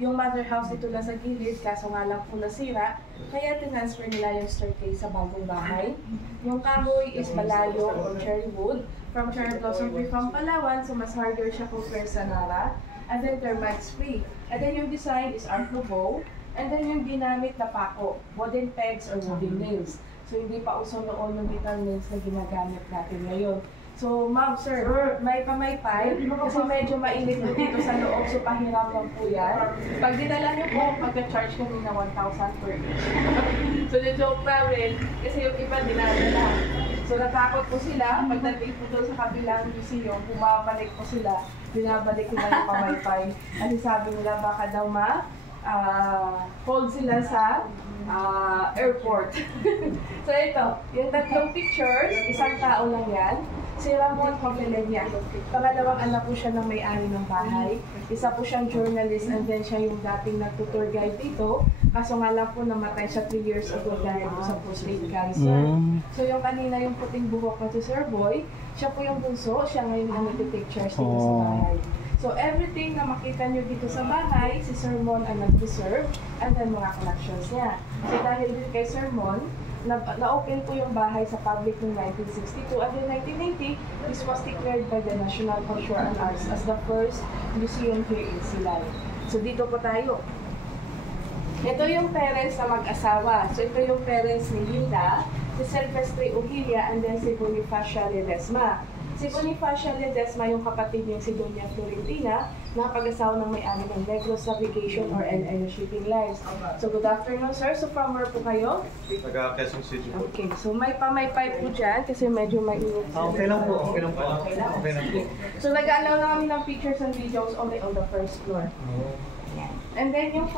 Yung mother house dito lang sa gilid, kaso nga lang po nasira, kaya transfer nila yung staircase sa bagong bahay. Yung kahoy is malayo or cherry wood, from cherry blossom tree from Palawan, so mas harder siya compare sa Nara. And then termites free. And then yung design is Art Nouveau. And then yung ginamit na pako, wooden pegs or wooden nails. So hindi pa uso noon yung metal nails na ginagamit natin ngayon. So, ma'am, sir, may pamaypay, kasi medyo mainit po dito sa loob, so pahiram lang po yan. Pag dinala niyo po, magka-charge kami na 1,000 per each. So, na-joke namin, kasi yung iba dinadala. So, natakot po sila, pagdating po doon sa kabilang museum, bumabalik po sila, binabalik nila yung pamaypay. Kasi sabi nila, baka daw hold sila sa airport. So, ito, yung tatlong pictures, isang tao lang yan. Si Ramon Covelenia. Pangalawang anak po siya ng may-ari ng bahay. Isa po siyang journalist and then siya yung dating nag-tour guide dito. Kaso nga lang po namatay siya 3 years ago dahil po sa prostate cancer. So yung kanina yung puting buhok na si Sir Boy, siya po yung bunso, siya ngayon ang nag-pictures dito sa bahay. So everything na makita nyo dito sa bahay, si Sir Mon ang nag-preserve and then mga collections niya. So dahil din kay Sir Mon, na-open po yung bahay sa public noong 1962 and in 1980, this was declared by the National Culture and Arts as the first museum here in Silay. So dito po tayo. Ito yung parents na mag-asawa. So ito yung parents ni Hilda, si Silvestre Uhilia and then si Bonifacia Ledesma. Si Bonifacia Ledesma yung kapatid niya si Doña Florentina na pag-asawa ng may-ari ng Negros Navigation or NN Shipping Lines. So good afternoon, sir. So from where po kayo? Taga-Quezon City. Okay, so may pamaypay po dyan kasi medyo mainit. Okay lang po, okay lang po. Okay lang? Okay lang po. So nag-allow na kami ng pictures and videos only on the first floor. And then yung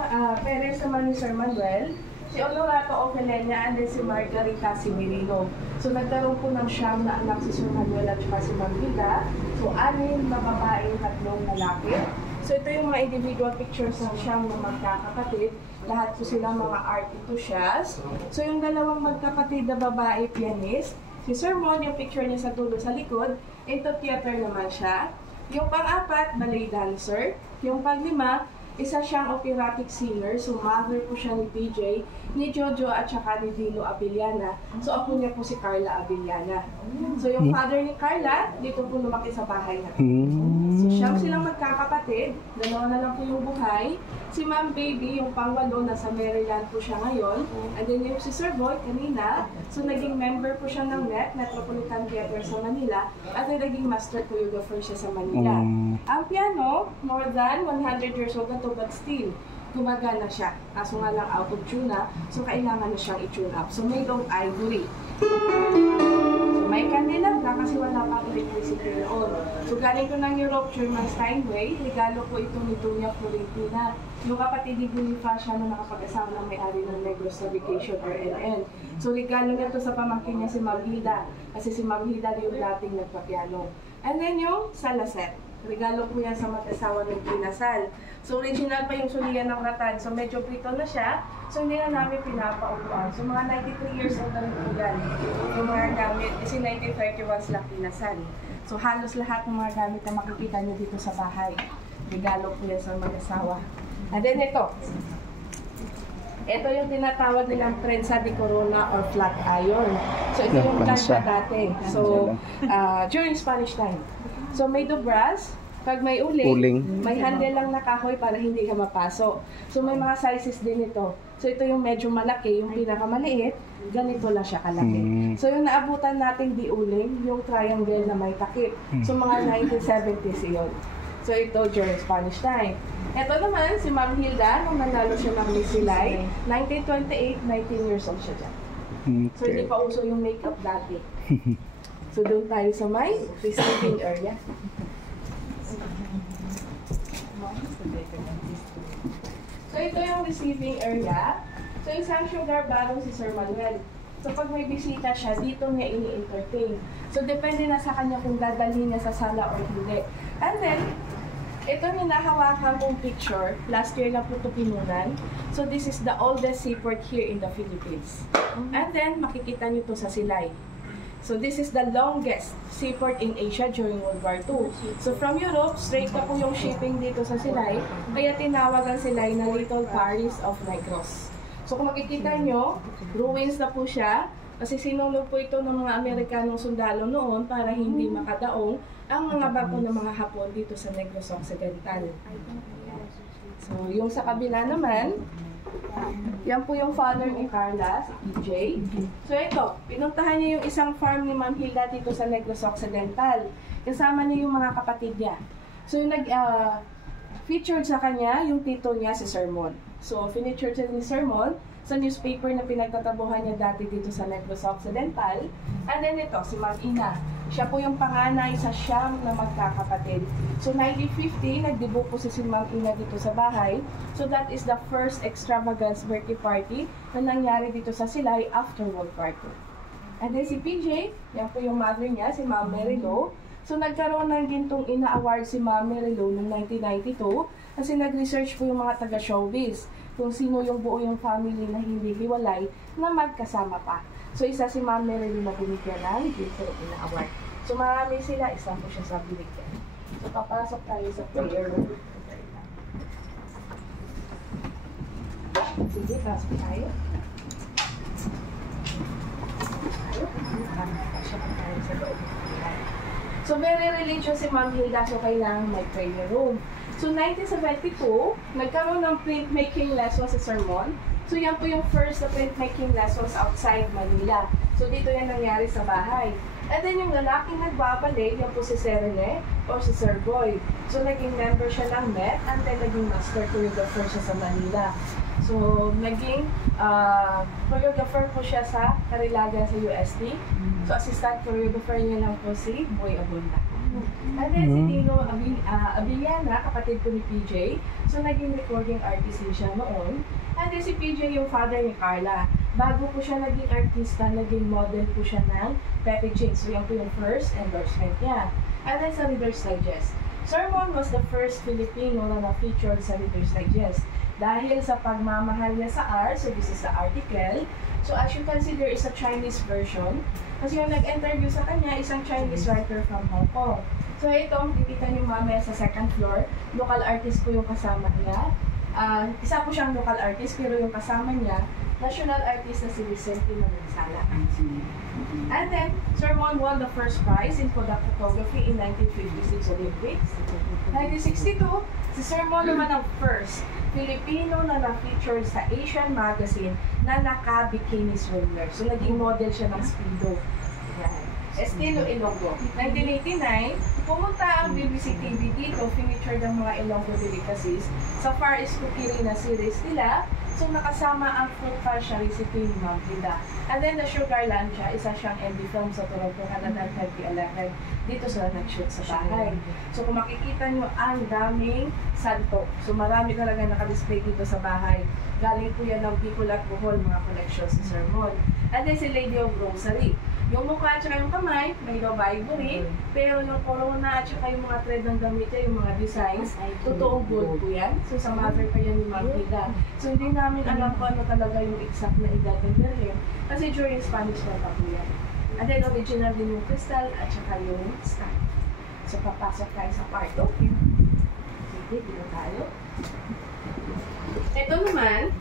parents naman ni Sir Manuel, si Honorato Ofelenia and then si Margarita Simirino. So nagkaroon po ng siyam na anak si Sir Manuel at si Ma'am Hilda. So 6 na babae, 3 lalaki. So ito yung mga individual pictures ng siyam na magkakapatid. Lahat po sila mga art enthusiasts. So yung dalawang magkapatid na babae pianist, si Sir Mon, yung picture niya sa dulo sa likod, into theater naman siya. Yung pang-apat, ballet dancer. Yung pang-5, isa siyang operatic singer, so mother po siya ni PJ, ni Jojo at saka ni Dino Abiliana. So apo niya po si Carla Abiliana. So yung father ni Carla, dito po lumaki sa bahay na. So siyam silang magkakapatid, 2 na lang po yung buhay. Si Ma'am Baby, yung pang-8, nasa Maryland po siya ngayon. And then yung si Sir Boy, kanina, so naging member po siya ng NET, Metropolitan Theater sa Manila, at then naging master choreographer siya sa Manila. Ang piano, more than 100 years old na to, but still, gumagana siya. Kaso nga lang out of tune na, so kailangan na siyang i-tune up. So made of ivory. So may kandila na kasi wala pang electricity noon. So galing ko ng Europe, German Steinway, regalo po ito ni Doña Florentina. Yung kapatid ni Bonifacia na nakapag-asawa ng may-ari ng Negros Navigation or NN. So regalo niya ito sa pamangkin niya si Ma'am Hilda. Kasi si Ma'am Hilda yung dating nagpa-piano. And then yung Salaset. Regalo po yan sa mag-asawa ng Pinasal. So original pa yung sulian ng ratan. So medyo prito na siya. So hindi na namin pinapaupuan. So mga 93 years old na rin po yan. Yung mga gamit. Kasi 1931 sila Pinasal. So halos lahat ng mga gamit na makikita nyo dito sa bahay. Regalo po yan sa mag-asawa. And then ito. Ito yung tinatawag nilang prensa de corona or flat iron. So ito yung plancha dati. So during Spanish time. So made of brass. Pag may uling, may handle lang na kahoy para hindi ka mapasok. So may mga sizes din ito. So ito yung medyo malaki, yung pinakamaliit, ganito lang siya kalaki. So yung naabutan nating di uling, yung triangle na may takip. So mga 1970s yun. So ito during Spanish time. Ito naman si Ma'am Hilda, nung nanalo siya ng Miss Silay, 1928, 19 years old siya dyan. So hindi pa uso yung makeup dati. So doon tayo sa may receiving area. So ito yung receiving area. So isang sugar baron si Sir Manuel. So pag may bisita siya, dito niya ini-entertain. So depende na sa kanya kung dadalhin niya sa sala or hindi. And then, ito hinahawakan kong picture. Last year na po ito pinunan. So this is the oldest seaport here in the Philippines. And then, makikita niyo to sa Silay. So this is the longest seaport in Asia during World War II. So from Europe, straight na po yung shipping dito sa Silay, kaya tinawag ang Silay na Little Paris of Negros. So kung makikita nyo, ruins na po siya, kasi sinulog po ito ng mga Amerikanong sundalo noon para hindi makadaong ang mga bago ng mga Hapon dito sa Negros Occidental. So yung sa kabila naman, yan po yung father ni Carla, si PJ. So ito, pinuntahan niya yung isang farm ni Ma'am Hilda dito sa Negros Occidental. Kasama niya yung mga kapatid niya. So yung featured sa kanya, yung tito niya si Sir Mon. So featured siya ni Sir Mon sa newspaper na pinagtatabuhan niya dati dito sa Negros Occidental. And then ito, si Ma'am Ina. Siya po yung panganay sa 9 na magkakapatid. So 1950, nagdebut po si Ma'am Ina dito sa bahay. So that is the first extravagant birthday party na nangyari dito sa Silay after World War II. And then si PJ, yan po yung mother niya, si Ma'am Mary Lo. So nagkaroon ng Gintong Ina Award si Ma'am Mary Lo noong 1992 kasi nag-research po yung mga taga-showbiz kung sino yung buo yung family na hindi hiwalay na magkasama pa. So isa si Ma'am Mary Lo na binigyan ng Gintong Ina Award. So marami sila, isa po siya sa binigyan. So papasok tayo sa prayer room. Sige, pasok tayo. So very religious si Ma'am Hilda, so kailangan may prayer room. So 1972, nagkaroon ng printmaking lessons sa sermon. So yan po yung first na printmaking lessons outside Manila. So dito yan nangyari sa bahay. And then yung lalaking nagbabalik, yan po si Sir Rene or si Sir Boy. So naging member siya ng MET and then naging master choreographer siya sa Manila. So naging choreographer po siya sa Carilaga sa UST. So assistant choreographer niya lang po si Boy Abunda. And then si Tino Abiliana, kapatid ko ni PJ. So naging recording artist din siya noon. And then si PJ yung father ni Carla. Bago po siya naging artista, naging model po siya ng Pepe Jeans. So yan po yung first endorsement niya. And then sa Reader's Digest. Sir Mon was the first Filipino na na-featured sa Reader's Digest. Dahil sa pagmamahal niya sa art, so this is the article. So as you can see, there is a Chinese version. Kasi yung nag-interview sa kanya, isang Chinese writer from Hong Kong. So ito, makikita niyo mamaya sa second floor, local artist po yung kasama niya. Isa po siyang local artist, pero yung kasama niya, national artist na si Vicente Manansala. And then, Sir Mon won the first prize in product photography in 1956 Olympics. 1962, si Sir Mon naman ang first Filipino na na-featured sa Asian Magazine na naka-bikini swimwear. So, naging model siya ng Speedo. Yan. Estilo Ilonggo. 1989, pumunta ang BBC TV dito, featured ang mga Ilonggo delicacies sa Far East Cookery na series nila. So, nakasama ang fruit pie siya recipe ni Ma'am Hilda. And then, the Sugar Lancha, isa siyang indie film sa Toronto, Canada, 2011. Dito sila nag-shoot sa bahay. So, kung makikita nyo, ang daming santo. So, marami talaga nakadisplay dito sa bahay. Galing po yan ng Bicol at Bohol, mga collections sa sermon. And then, si Lady of Rosary. Yung mukha at saka yung kamay, may Love Ivory, pero yung corona at saka yung mga thread ng damit niya, yung mga designs, totoong gold po yan. So sa mother pa yan ni Ma'am Hilda. So hindi namin alam po ano talaga yung exact na edad ng Virgin, kasi during Spanish na po yan. And then original din yung crystal at saka yung star. So papasok tayo sa part 2. Sige, dito tayo. Ito naman,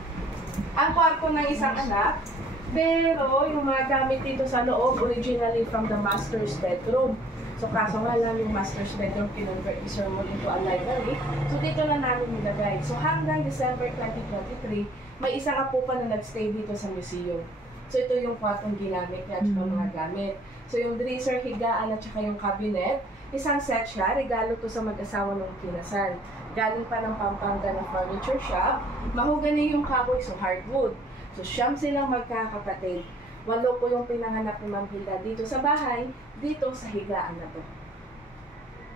ang kwarto ng isang anak. Pero yung mga gamit dito sa loob, originally from the master's bedroom. So kaso nga lang yung master's bedroom, kinonvert ni Sir Mon into a library. So dito na namin nilagay. So hanggang December 2023, may isang apo pa na nagstay dito sa museum. So ito yung kwartong ginamit niya at mga gamit. So yung dresser, higaan at saka yung cabinet, isang set siya, regalo to sa mag-asawa ng kinasal. Galing pa ng Pampanga na furniture shop, mahogany yung kahoy, so hardwood. So, 9 silang magkakapatid. 8 po yung pinanganak ni Ma'am Hilda dito sa bahay, dito sa higaan na to.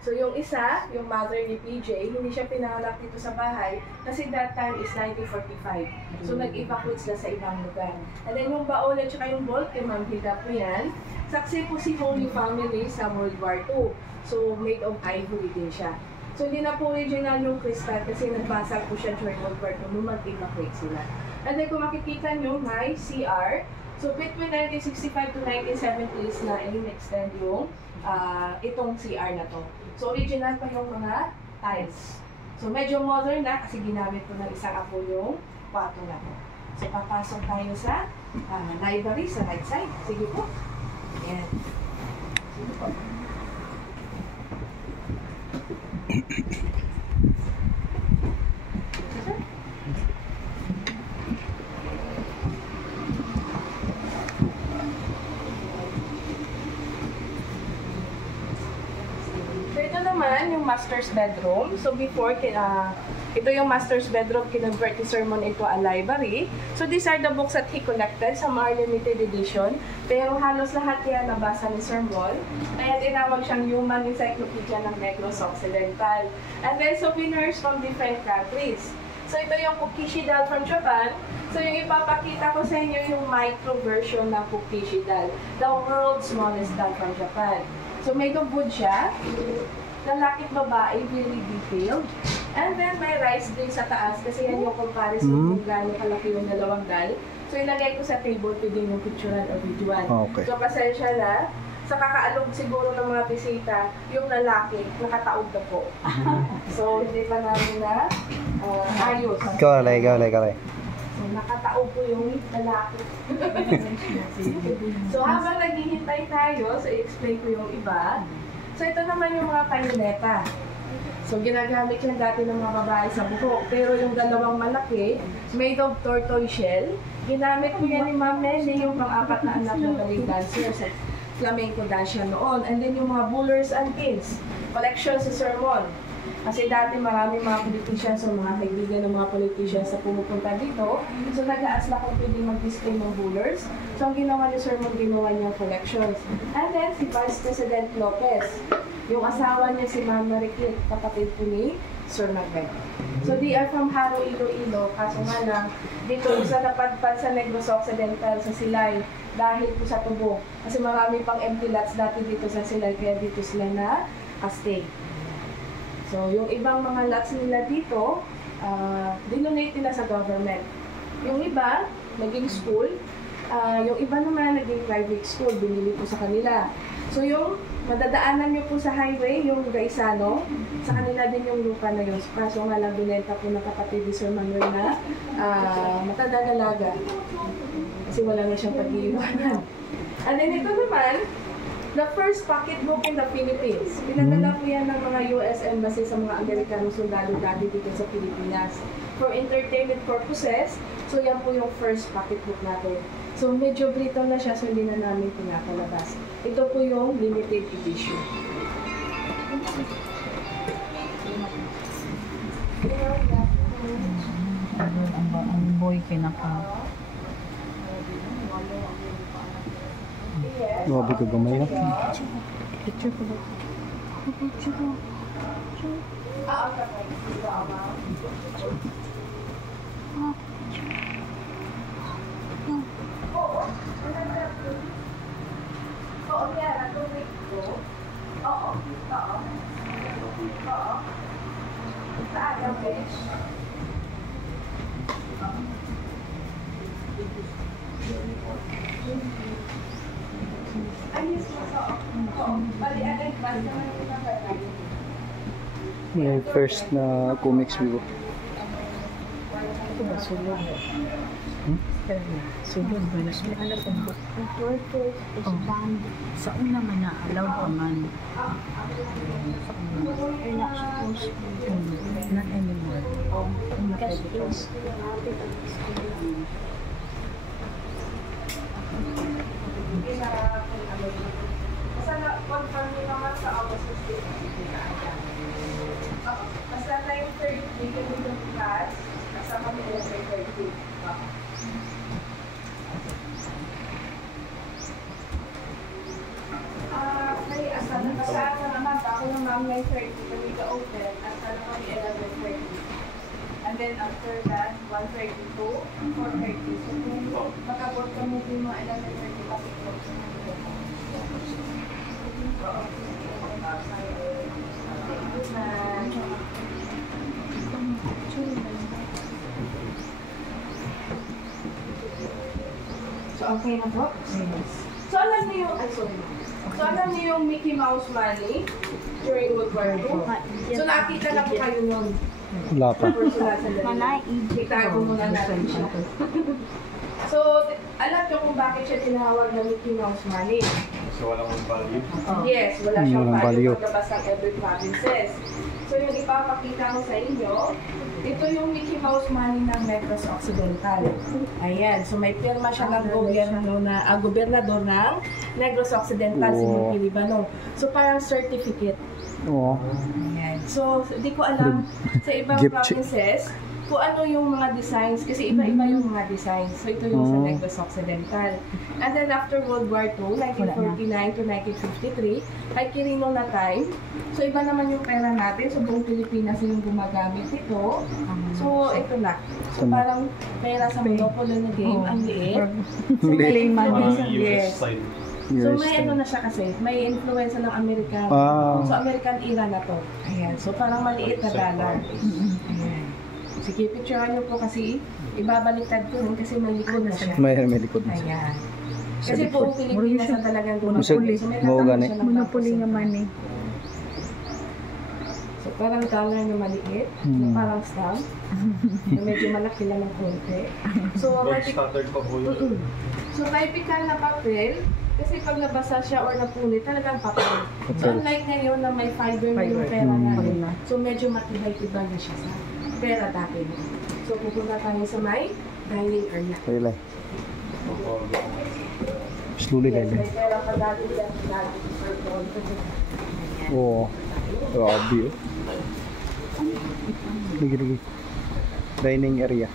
So, yung isa, yung mother ni PJ, hindi siya pinanganak dito sa bahay kasi that time is 1945. So, nag-evacuate sila sa ibang lugar. And then, yung baon at saka yung bolt kay Ma'am Hilda po yan, saksi po si Holy Family sa World War II. So, made of ivory din siya. So hindi na po original yung crystal kasi nagbasag po siya during World War II nung mag-evacuate sila. And then kung makikita nyo, may CR. So between 1965 to 1970s na in-extend yung itong CR na to. So original pa yung mga tiles. So medyo modern na kasi ginamit po ng isang apo yung kwarto na to. So papasok tayo sa library sa right side. Sige po. Ayan. Sige po. So ito naman yung master's bedroom. So before, ito yung master's bedroom, kinonvert yung sermon into a library. So these are the books that he collected, some are limited edition. Pero halos lahat yan nabasa ni Sir Moll. Kaya tinawag siyang Human Encyclopedia ng Negros Occidental. And then souvenirs from different countries. So ito yung Pukishi Doll from Japan. So yung ipapakita ko sa inyo yung micro version ng Pukishi Doll, the world's smallest doll from Japan. So made of wood siya, lalaking babae, very detailed. And then may rice din sa taas kasi yan yung comparison kung gaano kalaki yung dalawang doll. So ilagay ko sa table, pwede yung picturean or videoan. Okay. So pasensya na, sa kakaalog siguro ng mga bisita, yung lalaki, nakataog na po. So hindi pa namin na ayos. Ikaw alay. So nakataog po yung lalaki. So habang naghihintay tayo, so i-explain ko yung iba. So ito naman yung mga kayoneta. So ginagamit yan dati ng mga babae sa buhok. Pero yung dalawang malaki, made of tortoise shell. Ginamit ko yan ni Ma'am Nelly, yung pang-apat na anak ng ballet dancers. Flamenco dance siya noon. And then yung mga bullers and pins. Collection sa sermon. Kasi dati marami mga politicians o mga kaibigan ng mga politicians na pumupunta dito. So nag-aasla kung pwedeng mag-display ng bullers. So ang ginawa ni Sir Moll, ginawa niyang collections. And then si Vice President Lopez. Yung asawa niya si Ma'am Marikit, kapatid po ni Sir Manuel. So they are from Haro, Iloilo. Kaso nga lang, dito sa napadpad sa Negros Occidental, sa Silay, dahil po sa tubo. Kasi marami pang empty lots dati dito sa Silay, kaya dito sila na stay. So yung ibang mga lots nila dito, dinonate nila sa government. Yung iba, naging school. Yung iba naman, naging private school, binili po sa kanila. So yung madadaanan nyo po sa highway, yung Gaisano, sa kanila din yung lupa na yun. Kaso nga lang binenta po ng kapatid ni Sir Manuel na matanda-dalaga. Kasi wala na siyang pag-iiwanan. And then ito naman, the first pocketbook in the Philippines. Pinadala po yan ng mga US Embassy sa mga Amerikanong sundalo dati dito sa Pilipinas. For entertainment purposes, so yan po yung first pocketbook natin. So medyo brittle na siya, so hindi na namin pinakalabas. Ito po yung limited edition. Ang boy kinaka. Grabe ka gamay na. Picture ko ba? Picture ko. Yung first na comics view. Ito ba sulod? Sulod ba na? Alam ko ba? Tortoise is banned. Sa una man na allowed pa man. You're not supposed to. Not anymore. Because it's the habit of the school. Basta na-confirm nyo naman sa August 15. Basta na yung 30, kami yung class, kasama mo yung 30. Okay, asal na naman, ako ng Ma'am 9:30, kami ka-open, asal na kami 11:30. And then after that, 1:32, 4:30. So kung makabot kami din mga 11:30, kasi close na. man. So, okay na po? So, alam niyo yung, sorry. So, alam niyo yung Mickey Mouse money during World War II? So, nakita na po kayo nun. Wala pa. Personal sa dali. Manay. Itago muna natin siya. So, alam niyo kung bakit siya tinawag na Mickey Mouse money? So walang value. Yes, wala siyang Walang value value. pagkabas ng every provinces. So, yung ipapakita ko sa inyo, ito yung Mickey Mouse money ng Negros Occidental. Ayan. So, may pirma siya ng gobernador ng Negros Occidental, si Wow. Mickey Libano. So, parang certificate. Oo. Ayan. So, di ko alam sa ibang Gift check. provinces kung ano yung mga designs, kasi iba-iba yung mga designs. So, ito yung sa Oh. Negros Occidental. And then, after World War II, 1949 to 1953, ay Quirino na time. So, iba naman yung pera natin. So, buong Pilipinas yung gumagamit ito. So, ito na. So, Ito na. parang pera sa Monopoly na game, ang liit. So, Liit. may influence, Mga yes. US side. So, may ano na siya kasi, may influence ng American. Ah. So, American era na to. Ayan. So, parang maliit na dollar. Ayan. Sige, picturean niyo po kasi ibabaliktad ko rin kasi may likod na siya. May likod na siya. Ayan. Kasi buong Pilipinas na talagang Monopoly. So, may Mo natapos gani. siya ng Monopoly tapos. naman eh. So, parang dollar na maliit, na parang stamp, na medyo malaki lang ng konti. So, Gold standard pa po yun. So, typical na papel, kasi pag nabasa siya or napunit, talagang papel. So, Papel. unlike ngayon na may fiber na yung pera natin, so medyo matibay-tibay na siya sa pera dati. So, pupunta tayo sa may dining area. Kaya lang. Slowly Yes, lang. may pera pa dati yan, dati for gold. Oo. Grabe oh. Lagi. Dining area.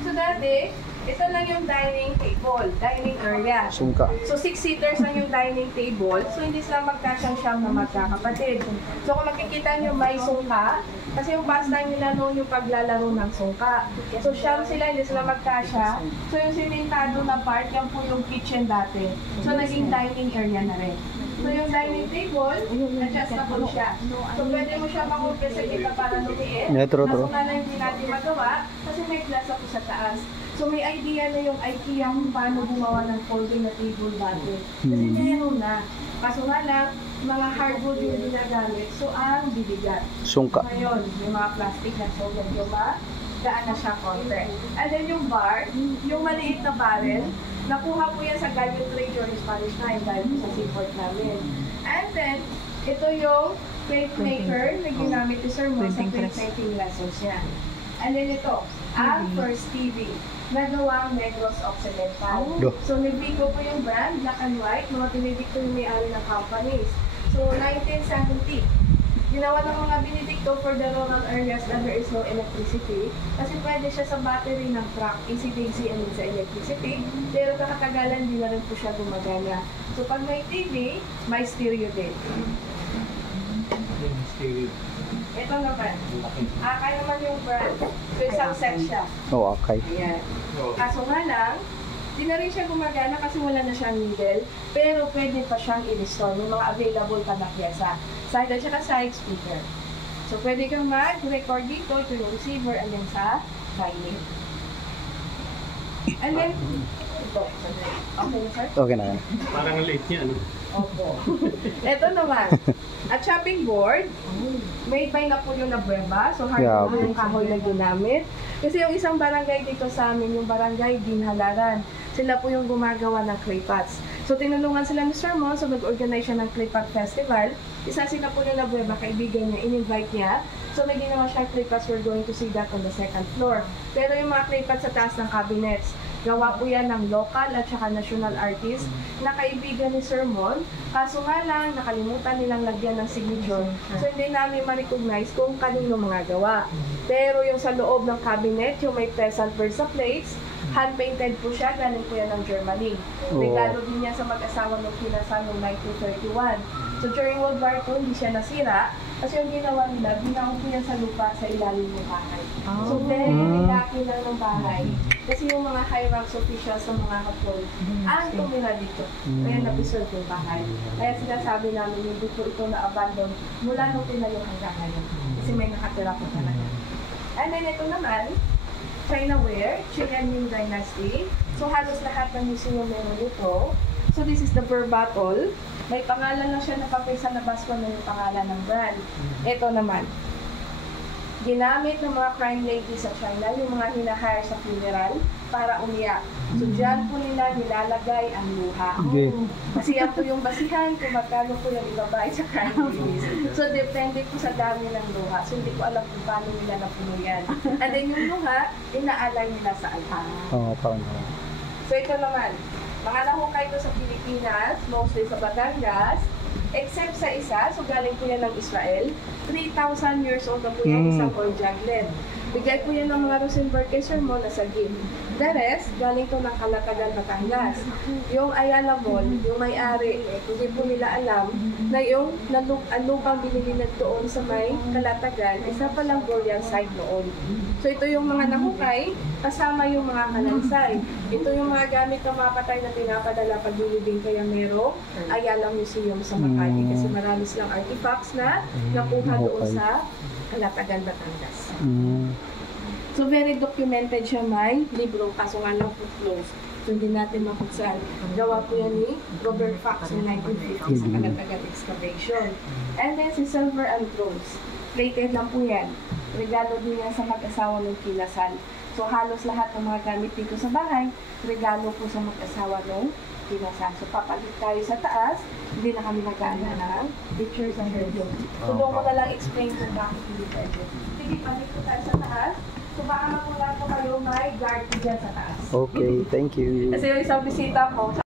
So, dati, ito lang yung dining table, dining area. Sungka. So, 6 seaters lang yung dining table. So, hindi sila magkasyang-siyam na magkakapatid. So, kung makikita nyo, may sungka. Kasi yung pastime nila noon yung paglalaro ng sungka. So, siyam sila, hindi sila magkasya. So, yung simentado na part, yan po yung kitchen dati. So, naging dining area na rin. So, yung dining table, adjust na po siya. So, pwede mo siya makumpres sa kita para lumiit. Yeah, true. Kaso nga lang hindi natin magawa kasi may glass ako sa taas. So may idea na yung IKEA kung paano gumawa ng folding na table dati. Kasi meron na. Kaso nga lang, mga hardwood yung ginagamit. So ang bibigat. Sungka. Ngayon, yung mga plastic na so medyo gaan na siya konti. And then yung bar, yung maliit na barrel, nakuha po yan sa Gallion Trade or Spanish Time dahil po sa seaport namin. And then, ito yung plate maker na ginamit ni Sir Mo sa plate making lessons niya. And then ito, ang first TV na gawang Negros Occidental. Do. So, Nibico po yung brand, black and white, mga Benedicto yung may-ari ng companies. So, 1970, ginawa ng mga Benedicto for the rural areas that there is no electricity kasi pwede siya sa battery ng truck, AC-DC and sa electricity, pero kakatagalan din na rin po siya gumagana. So, pag may TV, may stereo din. Ito naman, akay naman yung brand. So, isang set siya. Oh, okay. Ayan. Kaso nga lang, di na rin siya gumagana kasi wala na siyang needle, pero pwede pa siyang i-restore. May mga available pa na pyesa. Side at saka side speaker. So, pwede kang mag-record dito, ito yung receiver, and then sa dining. And then, ito. Okay na, sir? Okay na yan. Parang late niya, ano? Opo. Ito naman, a chopping board, made by Napoleon Labueva. So, hardwood Yeah, yung kahoy na ginamit. Kasi yung isang barangay dito sa amin, yung barangay Ginhalaran, sila po yung gumagawa ng clay pots. So, tinulungan sila ni Sir Mon, so nag-organize siya ng clay pot festival. Isa si Napoleon Labueva, kaibigan niya, in-invite niya. So, may ginawa siyang clay pots. We're going to see that on the second floor. Pero yung mga clay pots sa taas ng cabinets, gawa po yan ng local at saka national artist na kaibigan ni Sir Mon. Kaso nga lang, nakalimutan nilang lagyan ng signature. So, hindi namin ma-recognize kung kanino mga gawa. Pero yung sa loob ng cabinet, yung may peasant versa plates, hand-painted po siya, galing po yan ng Germany. Regalo din niya sa mag-asawa ng kinasal noong 1931. So during World War II, hindi siya nasira Kasi yung ginawa nila, binaon ko yan sa lupa sa ilalim ng bahay. Ah. So very laki lang ng bahay. Kasi yung mga high ranks officials sa mga kapol, ang tumira dito. Kaya na-preserve yung bahay. Kaya sinasabi namin, hindi po ito na-abandon mula nung tinayo hanggang ngayon. Kasi may nakatira po talaga. And then ito naman, China ware, Qing Ming Dynasty. So halos lahat ng museum meron ito. So this is the Burr Bottle. May pangalan na siya nakapay sa labas ko na yung pangalan ng brand. Ito naman, ginamit ng mga crime ladies sa China, yung mga hinahire sa funeral para umiyak. So dyan po nila nilalagay ang luha. Okay. Kasi yan po yung basihan kung magkano po yung ibabayad sa crime ladies. So depende po sa dami ng luha. So hindi ko alam kung paano nila napuno yan. And then yung luha, inaalay nila sa altar. Oo, parang So ito naman, mga nahukay ko sa Pilipinas, mostly sa Batangas, except sa isa, so galing po yan ng Israel, 3,000 years old na po yan, isang old jaglet. Bigay po yan ng mga Rosenberg kay Sir Mon na sagip. The rest, galing to ng Calatagan, Batangas. Yung Ayala Mall, yung may-ari, hindi po nila alam na yung lupang binili na doon sa may Calatagan, isa palang burial site doon. So ito yung mga nahukay, kasama yung mga kalansay. Ito yung mga gamit ng mga patay na pinapadala pag dilibing, kaya merong Ayala Museum sa Makati kasi marami silang artifacts na nakuha doon sa Calatagan, Batangas. So very documented siya, may libro, kaso nga lang po closed. So hindi natin mapagsan. Gawa po yan ni Robert Fox in 1950 sa Calatagan excavation. And then si Silver and Bronze. Plated lang po yan. Regalo din yan sa mag-asawa ng kinasal. So halos lahat ng mga gamit dito sa bahay, regalo po sa mag-asawa ng kinasal. So papalit tayo sa taas, hindi na kami nag-aana ng pictures ng video. So doon ko na lang explain kung bakit hindi pwede. Sige, palit ko tayo sa taas. So baka makulang ko kayo, may guard ko dyan sa taas. Okay, thank you. Kasi yung isang bisita ko,